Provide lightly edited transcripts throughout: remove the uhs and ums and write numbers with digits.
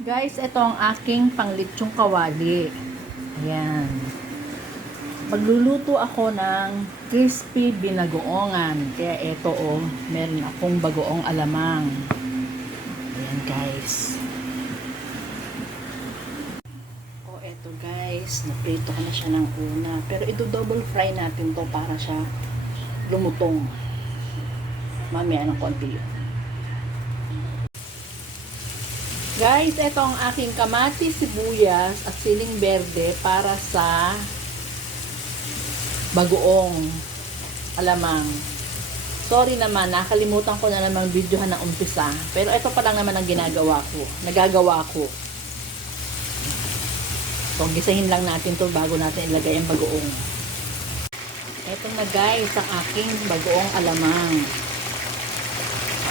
Guys, ito ang aking panglitsyong kawali. Ayan. Magluluto ako ng crispy binagoongan. Kaya ito meron akong bagoong alamang. Ayan guys. Ito guys, naprito ko na siya ng una. Pero ito double fry natin to para siya lumutong. Mamaya ng konti yun. Guys, ito ang aking kamatis, sibuyas at siling berde para sa bagoong alamang. Sorry naman, nakalimutan ko na namang videohan ng umpisa. Pero ito pa lang naman ang nagagawa ko. So, gisahin lang natin to bago natin ilagay ang bagoong. Ito na guys, ang aking bagoong alamang.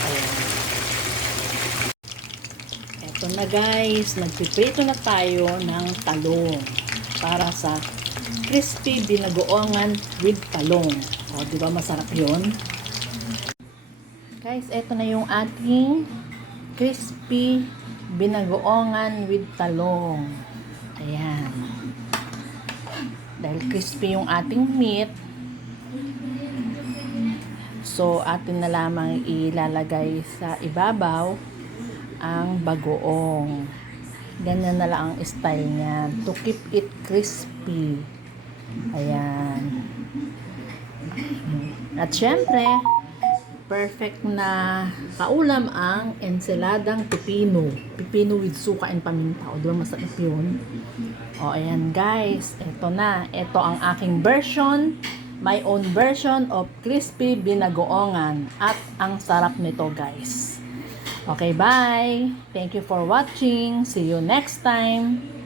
Ayan. Ito na guys, nagpiprito na tayo ng talong para sa crispy binagoongan with talong. O, di ba masarap yun? Guys, ito na yung ating crispy binagoongan with talong. Ayan. Dahil crispy yung ating meat, so atin na lamang ilalagay sa ibabaw ang bagoong. Ganyan na lang ang style niya to keep it crispy. Ayan. At syempre, perfect na kaulam ang ensaladang pipino. Pipino with suka and paminta. O, diba masarap yun? O, ayan guys. Ito na. Ito ang aking version. My own version of crispy binagoongan. At ang sarap nito guys. Okay, bye. Thank you for watching. See you next time.